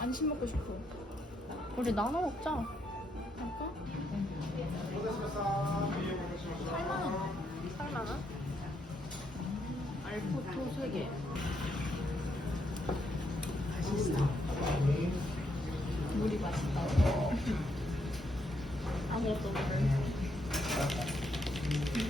안심 먹고 싶어. 우리 나눠 먹자. 할까? 8만 원? 알포토 3개. 물이 맛있다. 아무것도 모르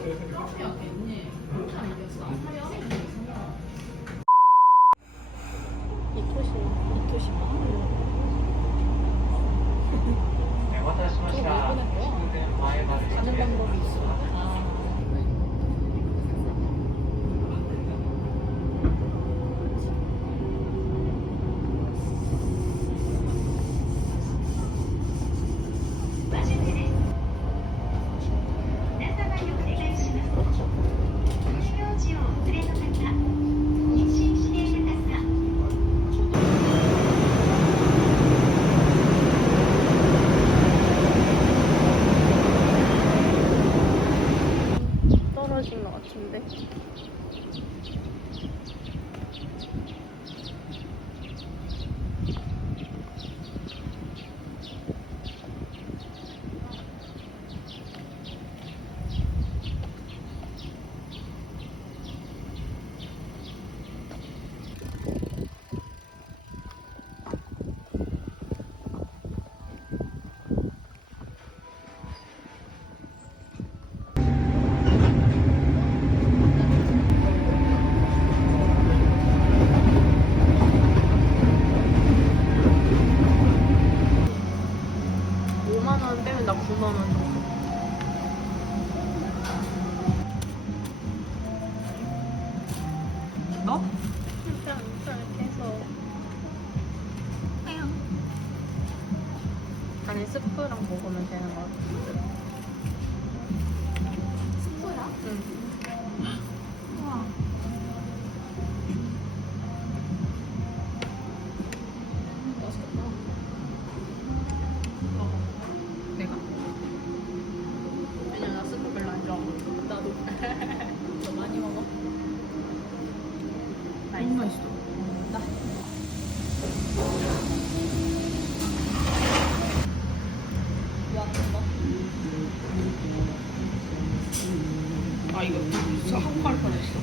진짜 한말 뻔했어.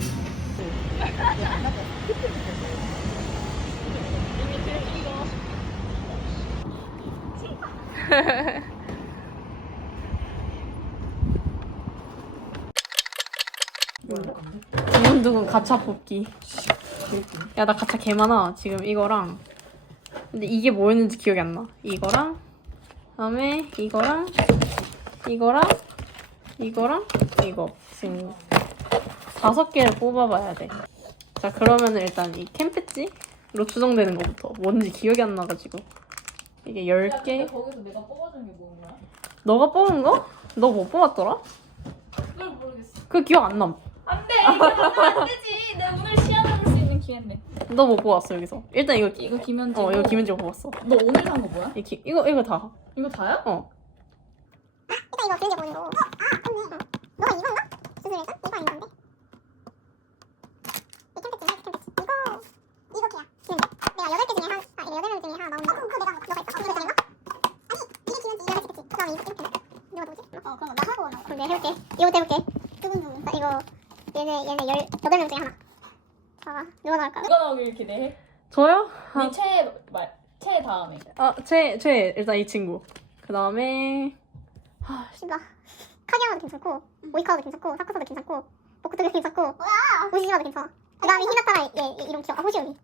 두근두근 가차 뽑기. 야 나 가차 개 많아. 지금 이거랑 근데 이게 뭐였는지 기억이 안 나. 이거랑 그다음에 이거랑 이거랑 이거랑 이거 지금 다섯 개를 뽑아봐야 돼. 자 그러면은 일단 이 캠패지로 추정되는 거부터 뭔지 기억이 안 나가지고 이게 열 개. 거기서 내가 뽑아준 게 뭐야? 너가 뽑은 거? 너못 뽑았더라? 그걸 모르겠어. 그 기억 안 남. 안 돼! 이게 하면 안 되지! 내가 오늘 시연해볼 수 있는 기회인데. 너못 뽑았어 여기서. 일단 이거 이거 김현지. 어 이거 김은지가 뽑았어. 너 오늘 산 거 뭐야? 이 기, 이거 이거 다. 이거 다야? 어. 일단 이거 그린지 보는 거고. 어? 아, 맞네. 어. 너가 이건가? 수술에서? 이거 아닌 건데? 이 캠페치, 이 캠페치. 이거, 이거 걔야. 기는데? 내가 여덟 개 중에 한, 아, 여덟 명 중에 하나 나오는 거. 어, 그거 내가, 너가 있어. 어, 이거 내가? 아니, 이게 기현지, 이거 그치, 그치. 그 다음에 이거, 이렇게. 누가 누구지? 어, 그럼 나 하고 나. 그럼 내가 해볼게. 이거부터 해볼게. 두근두근. 자, 이거, 얘네, 얘네 열, 여덟 명 중에 하나. 봐봐. 누가 나올까? 누가 나오길 기대해? 저요? 아, 네 최애 말, 최애 다음에. 아, 제, 제 일단 이 친구. 그 다음에 씨바. 카게야마도 괜찮고, 모이카와도 괜찮고, 사쿠사도 괜찮고, 보쿠토도 괜찮고? 우시지마도 괜찮아. 그 다음에 히나타라 얘, 얘 이름 기억. 아, 호시오미.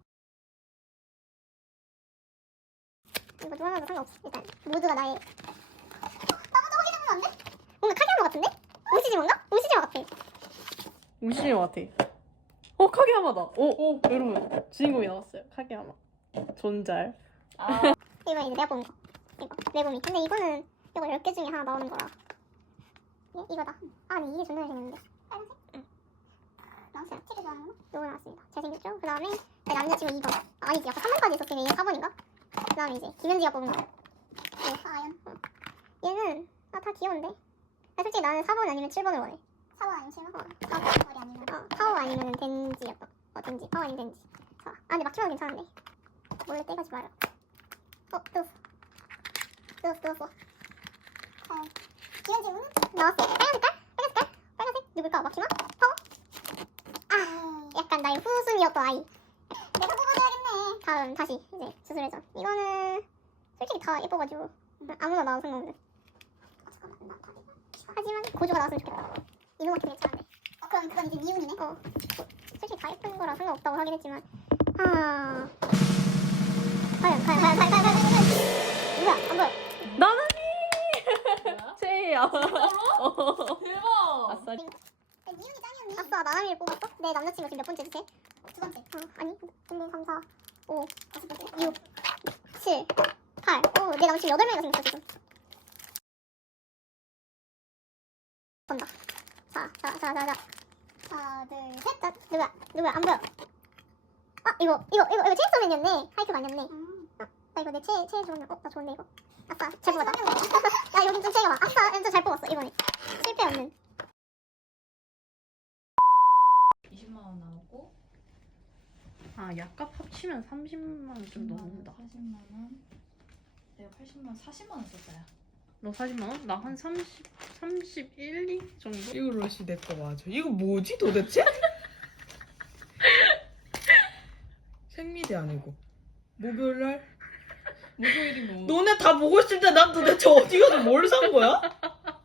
이거 중 하나도 상관없어. 일단 모두가 나의. 나 먼저 확인해보면 안 돼? 뭔가 카게야마 같은데? 우시지마인가? 우시지마 같아. 우시지 같아. 어 카게야마다. 오, 오 여러분 주인공이 나왔어요. 카게야마. 존잘. 이거 이제 내가 뽑은 거. 이거 내곰이. 근데 이거는 이거 10개 중에 하나 나오는 거라. 예? 이거다. 아, 근데 이게 존나 잘생겼는데. 빨간색? 응. 나왔어요. 되게 좋아하는 거? 이거 나왔습니다. 잘생겼죠? 그 다음에 내 남자친구 2번. 아, 아니지. 아까 3번까지 있었으니 얘 4번인가? 그 다음에 이제 김현지가 뽑은 거. 네. 아연. 얘는 아, 다 귀여운데? 아, 솔직히 나는 4번 아니면 7번을 원해. 4번 아니면 7번? 어. 4번 머리 아니면? 어, 파워 아니면 덴지였던 어, 덴지. 파워 아니면 덴지. 자, 아, 근데 막히면 괜찮은데. 몰래 떼가지 마라. 어, 뜯었어. 뜯었어, 뜯었어. 어, 기현지 우는? 나왔어. 빨간 색깔? 빨간 색깔? 빨간색? 누굴까? 마키마? 파워? 아, 약간 나의 후순이었던 아이. 내가 뽑아줘야겠네. 다음, 다시, 이제, 수술회전. 이거는, 솔직히 다 예뻐가지고, 아무나 나와도 상관없는. 하지만, 고조가 나왔으면 좋겠다. 이노마키 괜찮은데. 어, 그럼 그건 이제 미운이네? 어. 솔직히 다 예쁜 거라 상관없다고 하긴 했지만, 아. 과연, 과연, 과연, 과연, 과연, 과연, 과연. 뭐야, 안 보여. 나나미. 최애야. 어. 대박. 아싸. 미운이 짱이었니? 아싸, 나나미를 뽑았어? 내 남자친구 지금 몇 번째 주세? 두 번째. 어, 아니, 1, 2, 3, 4, 5, 다섯 번째. 6, 7, 8. 오, 내 남친 8명이나 생겼어, 지금. 본다. 자, 자, 자, 자, 자. 하나, 둘, 셋. 자, 누구야? 누구야? 안 보여. 아, 이거, 이거, 이거, 이거 체인소맨이었네. 하이큐가 아니었네. 아, 나 이거 내 체, 체 좋은데. 어, 나 좋은데, 이거. 아싸, 잘 뽑았다. 야, 여긴 좀 체가 봐. 아싸, 진짜 잘 뽑았어, 이번에. 실패 없는. 20만 원 나오고 아 약값 합치면 30만 원좀 넘는다. 40만 원. 내가 80만 원, 40만 원 썼어요. 너 40만 원? 나 한 30, 31, 2 정도? 이거 러시 내 거 맞아. 이거 뭐지 도대체? 생리대 아니고 목요일 날 목요일이 뭐? 너네 다 보고 있을 때 난 도대체 어디 가서 뭘 산 거야?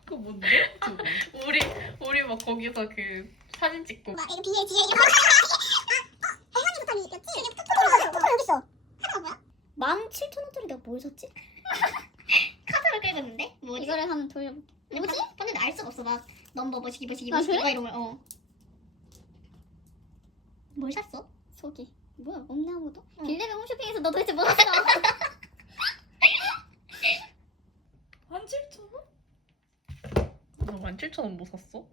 그거 뭔데? 저거. 우리 우리 막 거기서 그 사진 찍고 막 이거 비에 뒤에 이거 아, 혜연이 부탁이었지? 이게 토토로 토토로 여기 있어 카드가 뭐야? 17,000원짜리 내가 뭘 샀지? 카드를 긁었는데? 뭐 이거를 한번 돌려볼게 뭐지? 봤는데 알 수가 없어 막 넘버 뭐시기 뭐시기 뭐시기 막 이런 거 어. 뭘 샀어? 속이 뭐야 없네 아무도? 빌레베 홈쇼핑에서 너 도대체 뭐 샀어? 한 7천 원? 너 17,000원 뭐 샀어?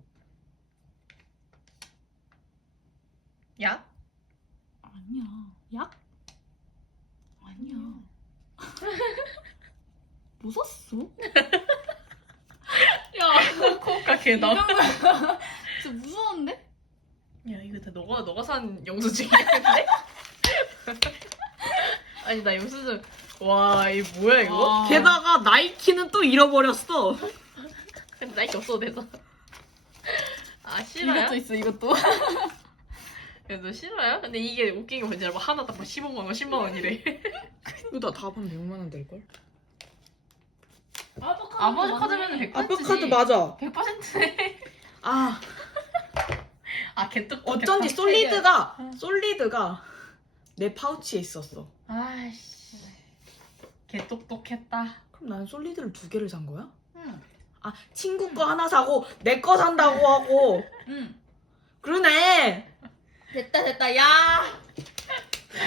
약? 아니야. 약? 아니야. 뭐 샀어? 야 코카 개다 야 진짜 무서운데? 이거 다 너가 너가 산 영수증이었는데? 아니 나 영수증 와 이 뭐야 이거? 와. 게다가 나이키는 또 잃어버렸어. 근데 나이키 없어도 돼서 아 싫어요? 이것도 있어, 이것도. 너 싫어요? 근데 이게 웃긴 게 뭔지 알아? 하나 딱 15만 원, 10만 원이래 이거 다 합하면 100만 원 될 걸? 아보카도. 아버지 카드면 100%지 아빠 카드 맞아. 100%네 아 아 개떡 어쩐지 솔리드가 솔리드가 내 파우치에 있었어. 아이씨 개똑똑했다 그럼 난 솔리드를 두 개를 산 거야? 응. 아 친구 거 하나 사고 내 거 산다고 하고 응. 그러네. 됐다, 됐다. 야!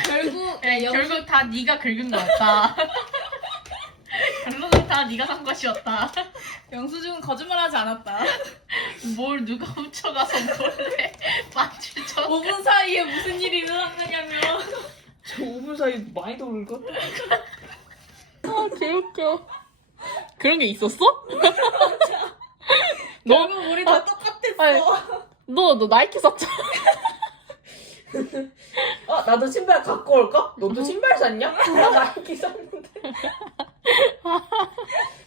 결국, 야, 영- 결국 다 네가 긁은 거였다 결론은 다 네가 산 것이었다 영수증은 거짓말하지 않았다. 뭘 누가 훔쳐가서 몰래 만질 쳐 5분 사이에 무슨 일이 일어났느냐면. 저 5분 사이 많이 더 긁었다. 아 개웃겨 그런 게 있었어? 너, 결국 우리 다 똑같았어. 아니, 너, 너 나이키 샀잖아 아 나도 신발 갖고 올까? 너도 신발 샀냐? 나 나이키 샀는데.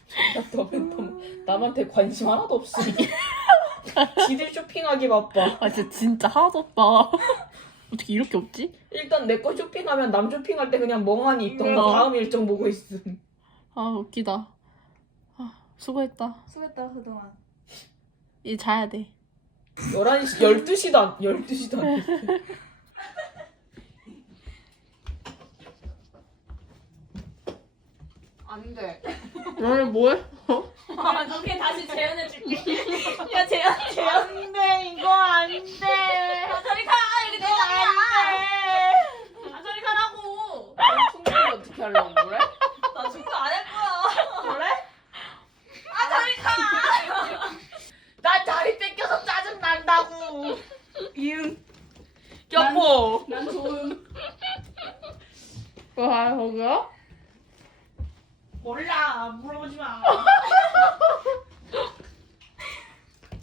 존나 더맨 남한테 관심 하나도 없어. 지들 쇼핑하기 바빠. 아 진짜 진짜 하나도 없다 어떻게 이렇게 없지? 일단 내 거 쇼핑하면 남 쇼핑할 때 그냥 멍하니 있던 거 어. 다음 일정 보고 있음. 아 웃기다 아 수고했다 수고했다, 그동안. 이제 자야 돼 11시, 12시도 안, 12시도 안 됐어. 너네 뭐해? 아, 너게 다시 재현해줄게. 야, 재현, 재현. 안 돼 이거 안 돼. 아, 저리 가! 여기 내 자리야! 아, 저리 가라고! 충분히 어떻게 하려고 그래? 나 충분 안할 거야. 그래? 아, 저리 가! 나 자리 뺏겨서 짜증 난다고. 이응. 여보. 난 좋음. 와 저기요? 몰라. 물어보지 마.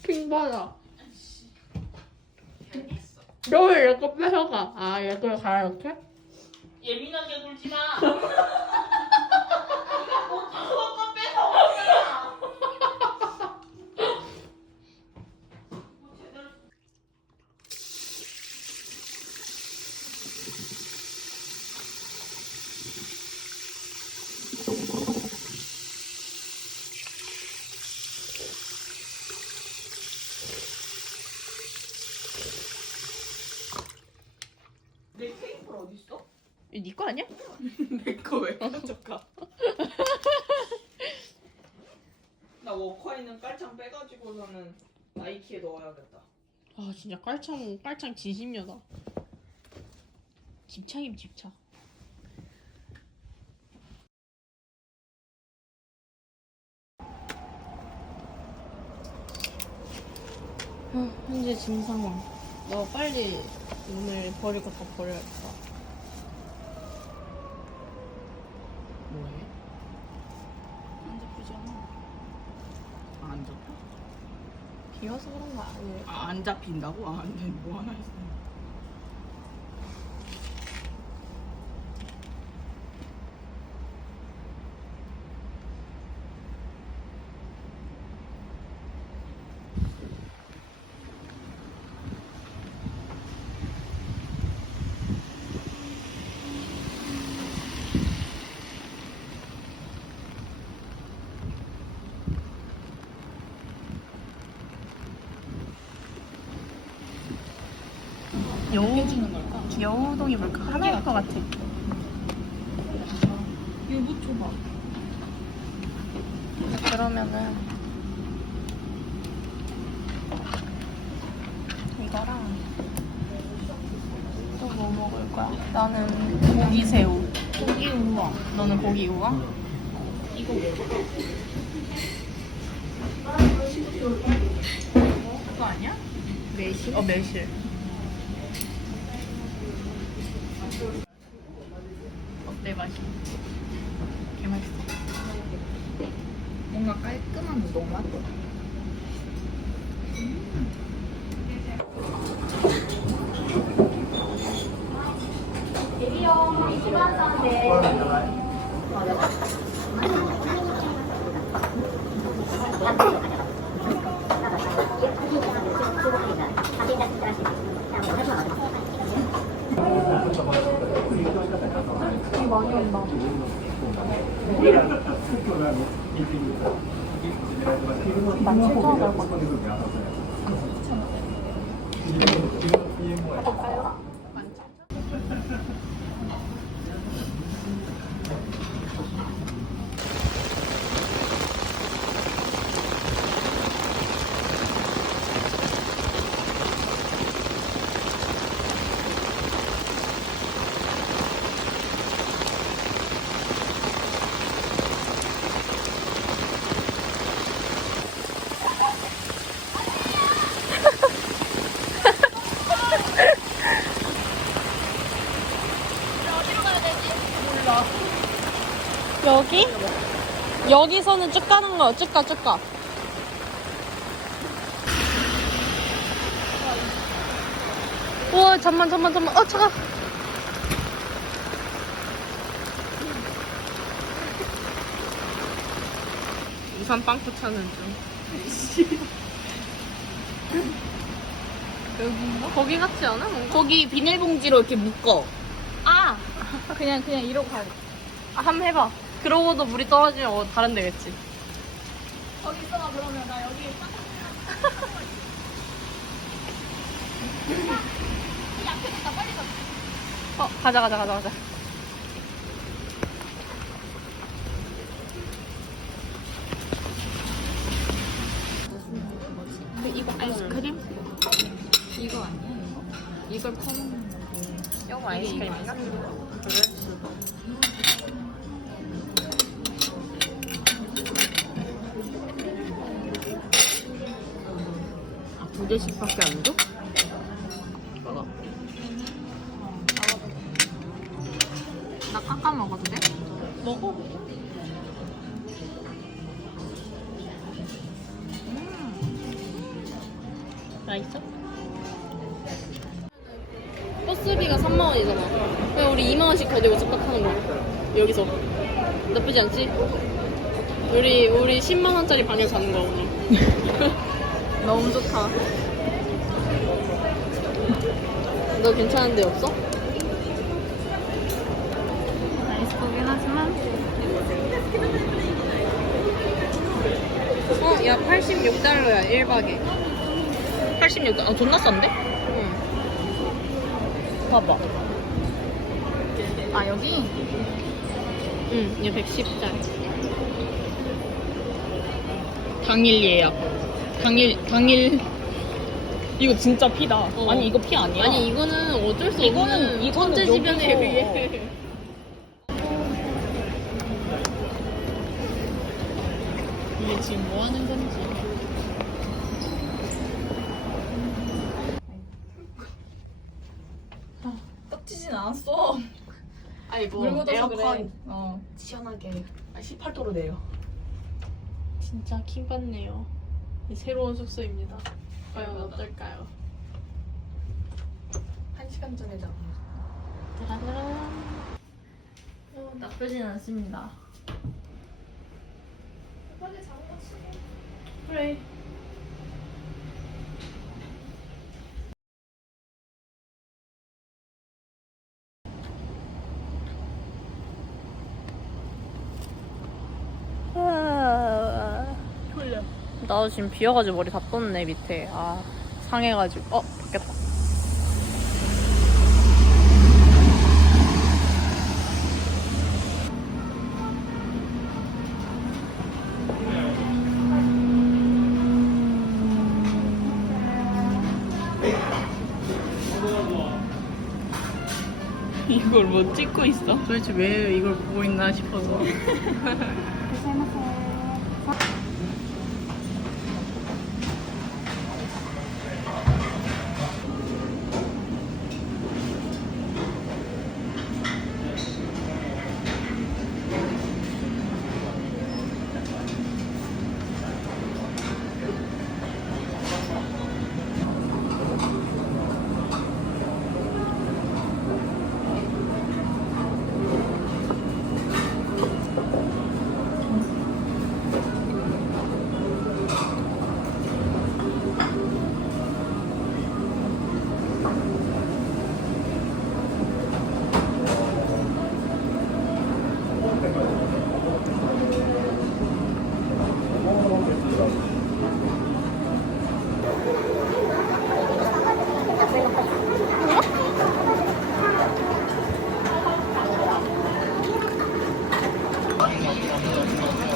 핑받아. 너왜 이렇게 뺏어가? 아 이렇게 가 이렇게? 예민하게 굴지 마. 그거 뺏어. 내 테이프 어디 있어? 이거 아니야? 내거 왜 가져가? 나 워커에는 깔창 빼가지고서는 나이키에 넣어야겠다. 아 진짜 깔창 깔창 진심녀다. 집착임 집착. 아, 현재 짐 상황. 너 빨리 오늘 버릴 거 다 버려야겠다. 뭐해? 안 잡히잖아. 아, 안 잡혀? 비어서 그런 거 아니에요? 아, 안 잡힌다고? 아, 근데 뭐 하나 했어. 여우 주는 걸까? 여우동이 뭘까? 하나일 것 같아. 이거 붙여봐. 그러면은 이거랑 또 뭐 먹을 거야? 나는 고기 새우. 고기 우엉. 너는 고기 우엉? 이거 그거 아니야? 매실? 어 매실. 어때 맛이? 개 맛있어. 뭔가 깔끔한 우동 맛? 여기? 여기서는 쭉 가는 거야. 쭉 가, 쭉 가. 우와, 잠만, 잠만, 잠만. 어, 차가. 우산 빵꾸 차는 중. 여기인가? 거기 같지 않아? 뭔가? 거기 비닐봉지로 이렇게 묶어. 아! 그냥, 그냥 이러고 가야겠다. 아, 한번 해봐. 그러고도 물이 떨어지면 어, 다른 데겠지. 거기 있어봐, 그러면. 나 여기. 약해졌다, 빨리 가. 어, 가자, 가자, 가자, 가자. 나 깎아 먹어도 돼? 먹어. 맛있어? 버스비가 3만 원이잖아. 그냥 우리 2만 원씩 더 내고 집값하는 거. 여기서. 나쁘지 않지? 우리 우리 10만 원짜리 방에 자는 거 오늘. 너무 좋다. 너 괜찮은 데 없어? 맛있긴 하지만. 어, 야 86달러야 1박에. 86. 아 존나 싼데? 응. 봐봐. 아 여기? 응, 얘 110짜리. 당일 예약. 당일 당일. 이거 진짜 피다. 어. 아니 이거 피 아니야? 아니 이거는 어쩔 수 이거는- 없는 이거는 천재지변에 여기서- 의해. 이게 지금 뭐 하는 건지. 떡지진 않았어. 아니 뭐 물 묻어서 에어컨 그래. 어. 시원하게 18도로 내요. 진짜 킹받네요. 이 새로운 숙소입니다. 과연 어떨까요? 한 시간 전에 잡은 짜라란. 어, 나쁘진 않습니다. 그래. 졸려. 나도 지금 비어가지고 머리 다 떴네 밑에. 아 상해가지고. 어 바뀌었다. 이걸 뭐 찍고 있어? 도대체 왜 이걸 보고 있나 싶어서.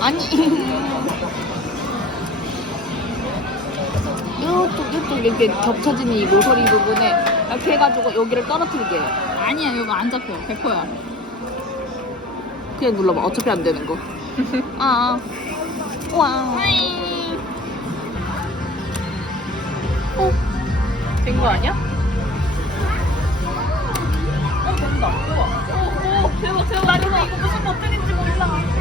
아니. 이쪽 이쪽 이렇게 겹쳐지는 이 모서리 부분에 이렇게 해가지고 여기를 떨어뜨리게. 아니야 이거 안 잡혀. 100%야. 그냥 눌러봐. 어차피 안 되는 거. 아. 아. 와. 된거 아니야? 어 된다. 좋아. 오, 오 대박 대박. 나 이거 무슨 버튼인지 몰라.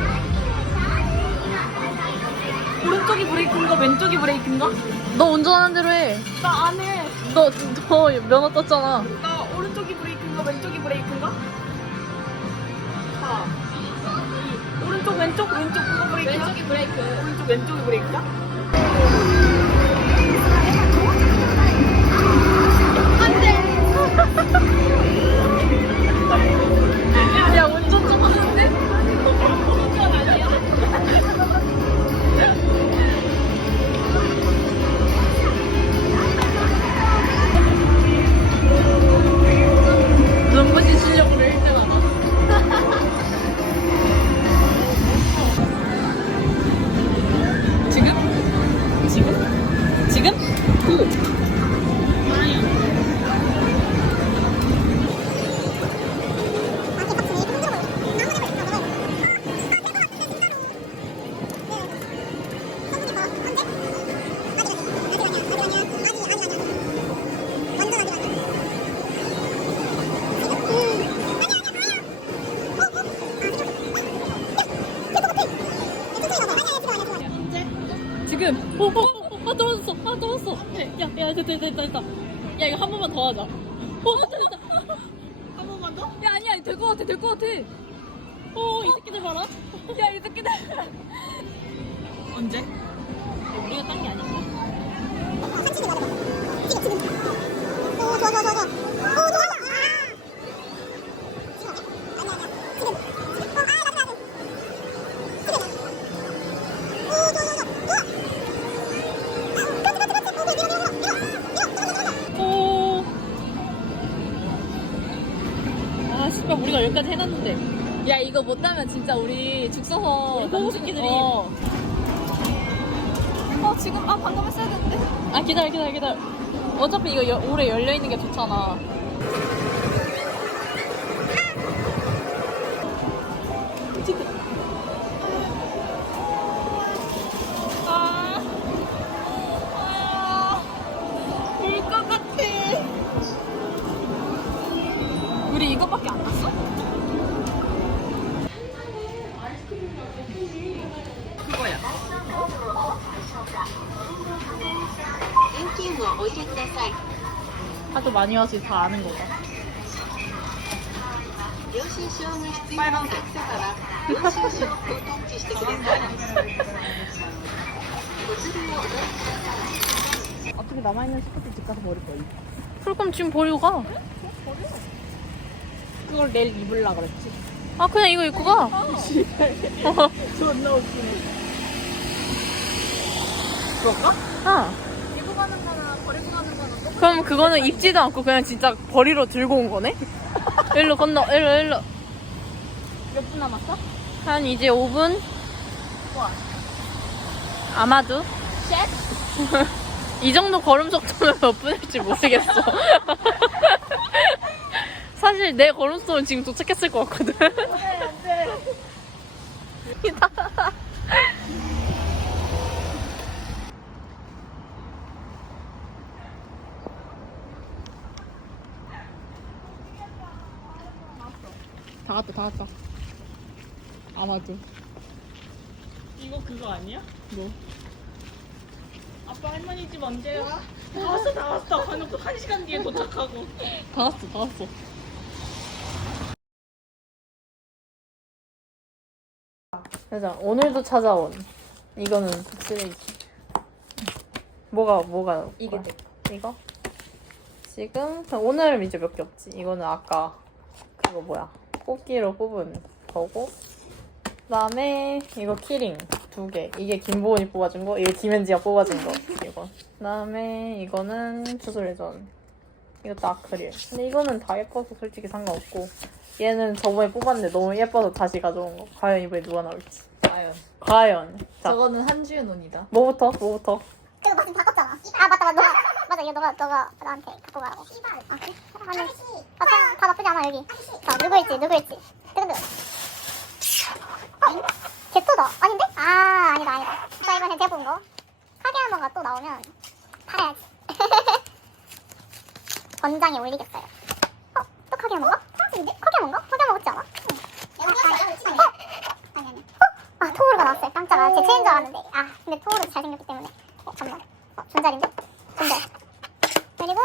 오른쪽이 브레이크인가 왼쪽이 브레이크인가? 너 운전하는 대로 해. 나 안 해. 너, 너 면허 떴잖아. 나 오른쪽이 브레이크인가 왼쪽이 브레이크인가? 자, 이 오른쪽 왼쪽 왼쪽 그거 브레이크야? 왼쪽이 브레이크. 오른쪽 왼쪽이 브레이크야? 야 운전 좀 여기까지 해놨는데. 야, 이거 못 따면 진짜 우리 죽 서서 남주끼들이. 어. 어 지금 아 방금 했어야 되는데. 아, 기다려, 기다려, 기다려. 어차피 이거 여, 오래 열려있는 게 좋잖아. 와서 다 아는 거다. 빨간색. 어떻게 남아있는 스커트 집 가서 버릴 거야? 그럼 지금 버리고 가. 그걸 내일 입을라 그랬지. 아, 그냥 이거 입고 가. 존나 웃기네. 그럴까? 아. 입고 가는 거나 버리고 가는 거나 똑같아. 그럼 그거는 입지도 않고 그냥 진짜 버리러 들고 온 거네? 일로 건너, 일로, 일로. 몇 분 남았어? 한 이제 5분? 아마도. 이 정도 걸음 속도면 몇 분일지 모르겠어. 사실 내 걸음 속도는 지금 도착했을 것 같거든. 다 왔다, 다 왔다. 아마도. 이거 그거 아니야? 뭐? 아빠 할머니 집 언제야? 다 왔어, 다 왔어. 방금 또한 시간 뒤에 도착하고. 다 왔어, 다 왔어. 맞아. 오늘도 찾아온. 이거는 쓰레기. 뭐가 뭐가 이게 뭐야? 이거? 지금 오늘 이제 몇 개 없지. 이거는 아까 그거 뭐야? 뽑기로 뽑은 거고. 그다음에 이거 키링 두 개. 이게 김보은이 뽑아준 거. 이거 김현지가 뽑아준 거. 이거. 그다음에 이거는 주술래전. 이것도 아크릴. 근데 이거는 다 예뻐서 솔직히 상관없고. 얘는 저번에 뽑았는데 너무 예뻐서 다시 가져온 거. 과연 이번에 누가 나올지. 과연. 과연. 자, 저거는 한주의 논이다. 뭐부터? 뭐부터? 그거 마침 바꿨잖아. 아 맞다 맞다. 맞아 이거 너가 너가 나한테 갖고 가라고. 아 그래? 아니 아, 다, 다 나쁘지 않아 여기. 자 누구 일지 누구 일지. 뜨근뜨근. 어? 개토다. 아닌데? 아 아니다 아니다. 자 이번엔 제가 본 거. 카게하마가 또 나오면 팔아야지. 권장에 올리겠어요. 어? 또 카게하마가? 사라지는데? 카게하마인가? 카게하마 같지 않아? 응. 어? 아니 아니. 어? 아 토우르가 나왔어요. 깜짝아. 제 체인 줄 알았는데. 아 근데 토우르도 잘생겼기 때문에. 어 잠깐만. 어 존잘인데? 존잘. 그리고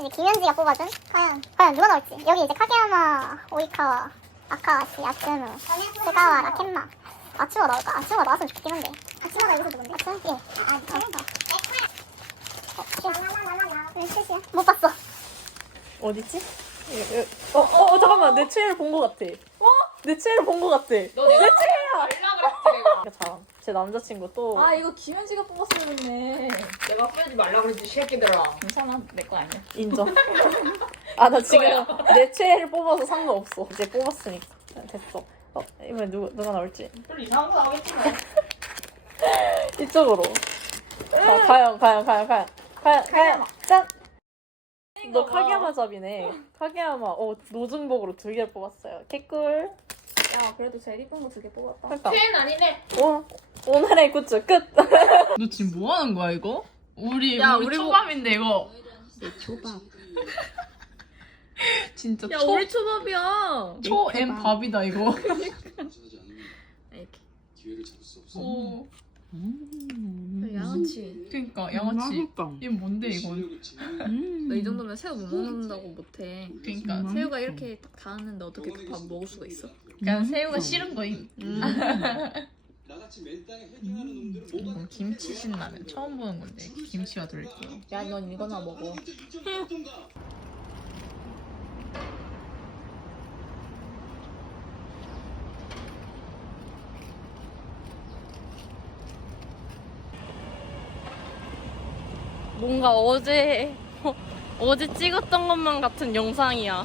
이제 김현지가 뽑아준 과연 과연 누가 나올지. 여기 이제 카게야마, 오이카와, 아카와시, 야스무, 스가와, 라켄마. 아츠가 나올까? 아츠가 나왔으면 좋긴 한데. 아츠가 여기서 누군데? 아츠? 예. 아 잘한다. 어, 왜 셋이야? 못 봤어. 어디지? 예, 예. 어, 어, 어, 잠깐만. 내 최애를 본것 같아. 어? 내 최애를 본것 같아. 너 내가 연락 자, 제 남자친구 또. 아 이거 김현지가 뽑았어야 했네. 내가 뿌리지 말라 그랬지, 새끼들아. 괜찮아 내 거 아니야. 인정. 아, 나 지금 내 최애를 뽑아서 상관없어. 이제 뽑았으니까. 됐어. 어, 이번에 누구, 누가 나올지. 좀 이상한 거 나오겠지, 뭐. 이쪽으로. 자, 과연, 과연, 과연, 과연. 과연, 과연. 짠! 너 카게야마 잡이네. 카게야마. 어, 노중복으로 두개 뽑았어요. 개꿀. 야 그래도 제일 이쁜 거 두 개 뽑았다. 그러니까. 팬 아니네. 오, 오늘의 굿즈 끝. 너 지금 뭐 하는 거야, 이거? 우리, 야, 우리 우리 뭐- 초밥인데, 이거. 초밥. 진짜 야, 초, 우리 초밥이야. 초엠 밥이다, 이거. 이렇게. 기회를 잡을 수 없어. 오. 야, 양아치. 그러니까 양아치. 이건 뭔데 이건? 너이 정도면 새우 못 먹는다고 못해. 그러니까 새우가 이렇게 딱 닿았는데 어떻게 밥 먹을 수가 있어? 그냥 새우가 싫은 거임. 나같이 맨땅에 헤딩하는 놈들은 뭐가 이건 김치 신라면 처음 보는 건데 김치가 들어있대요. 야, 넌 이거나 먹어. 인정받던가 뭔가 어제 어제 찍었던 것만 같은 영상이야.